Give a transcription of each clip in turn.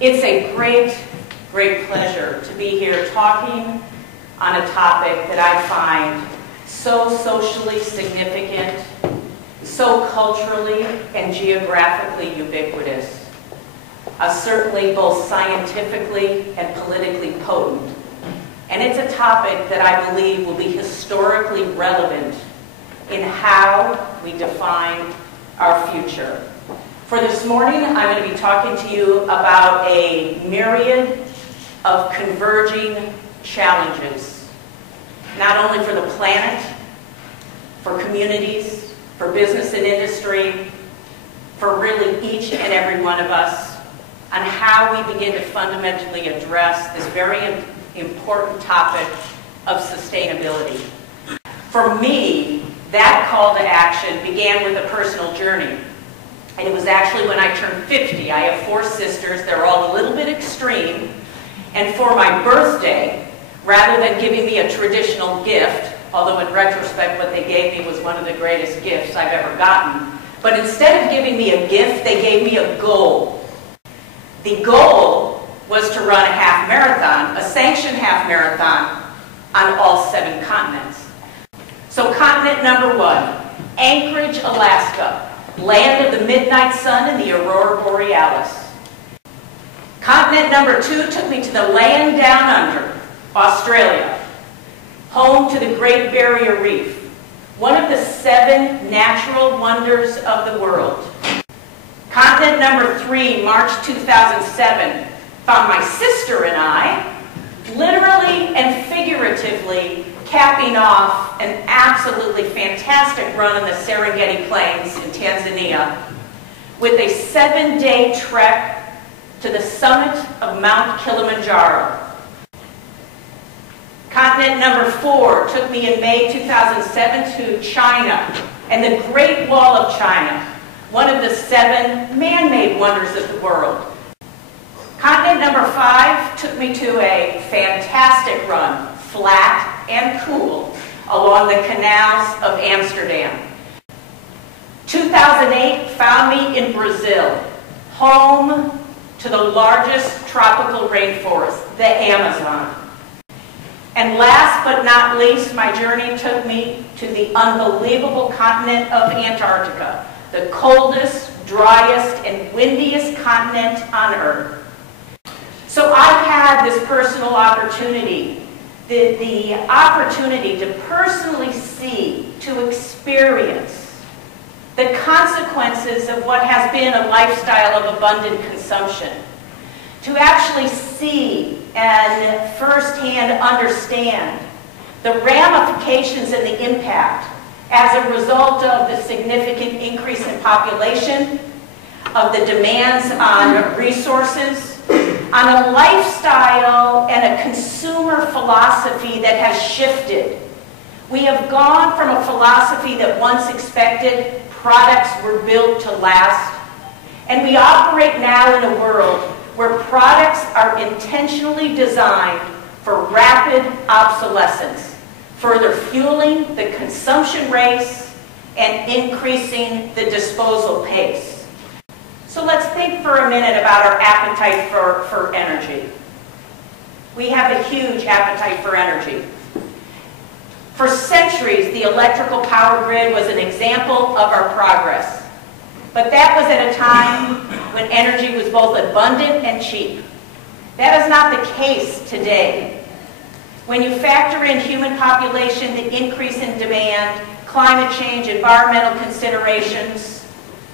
It's a great, great pleasure to be here talking on a topic that I find so socially significant, so culturally and geographically ubiquitous, certainly both scientifically and politically potent. And it's a topic that I believe will be historically relevant in how we define our future. For this morning, I'm going to be talking to you about a myriad of converging challenges, not only for the planet, for communities, for business and industry, for really each and every one of us, on how we begin to fundamentally address this very important topic of sustainability. For me, that call to action began with a personal journey. And it was actually when I turned 50. I have 4 sisters. They're all a little bit extreme. And for my birthday, rather than giving me a traditional gift, although in retrospect what they gave me was one of the greatest gifts I've ever gotten, but instead of giving me a gift, they gave me a goal. The goal was to run a half marathon, a sanctioned half marathon, on all 7 continents. So continent number 1, Anchorage, Alaska, land of the midnight sun and the aurora borealis. Continent number 2 took me to the land down under, Australia, home to the Great Barrier Reef, one of the 7 natural wonders of the world. Continent number 3, March 2007, found my sister and I, literally and figuratively, capping off an absolutely fantastic run in the Serengeti Plains in Tanzania with a 7-day trek to the summit of Mount Kilimanjaro. Continent number 4 took me in May 2007 to China and the Great Wall of China, one of the 7 man-made wonders of the world. Continent number 5 took me to a fantastic run, flat and cool, along the canals of Amsterdam. 2008 found me in Brazil, home to the largest tropical rainforest, the Amazon. And last but not least, my journey took me to the unbelievable continent of Antarctica, the coldest, driest, and windiest continent on Earth. So I've had this personal opportunity, the opportunity to personally see, to experience the consequences of what has been a lifestyle of abundant consumption, to actually see and firsthand understand the ramifications and the impact as a result of the significant increase in population, of the demands on resources, on a lifestyle and a consumer philosophy that has shifted. We have gone from a philosophy that once expected products were built to last, and we operate now in a world where products are intentionally designed for rapid obsolescence, further fueling the consumption race and increasing the disposal pace. So let's think for a minute about our appetite for energy. We have a huge appetite for energy. For centuries, the electrical power grid was an example of our progress. But that was at a time when energy was both abundant and cheap. That is not the case today. When you factor in human population, the increase in demand, climate change, environmental considerations,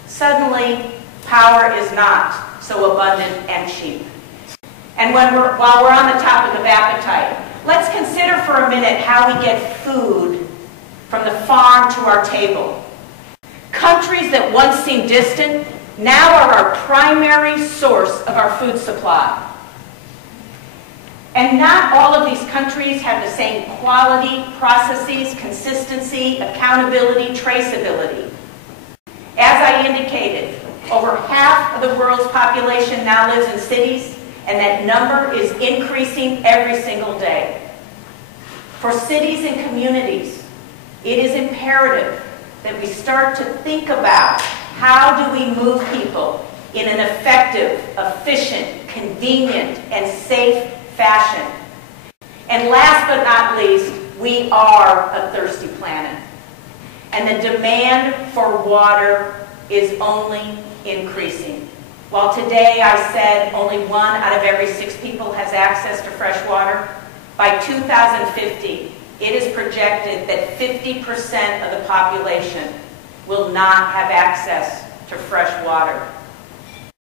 suddenly power is not so abundant and cheap. And while we're on the topic of appetite, let's consider for a minute how we get food from the farm to our table. Countries that once seemed distant now are our primary source of our food supply. And not all of these countries have the same quality, processes, consistency, accountability, traceability. As I indicated, over half of the world's population now lives in cities, and that number is increasing every single day. For cities and communities, it is imperative that we start to think about how do we move people in an effective, efficient, convenient, and safe fashion. And last but not least, we are a thirsty planet. And the demand for water is only increasing. While today I said only 1 out of every 6 people has access to fresh water, by 2050, it is projected that 50% of the population will not have access to fresh water.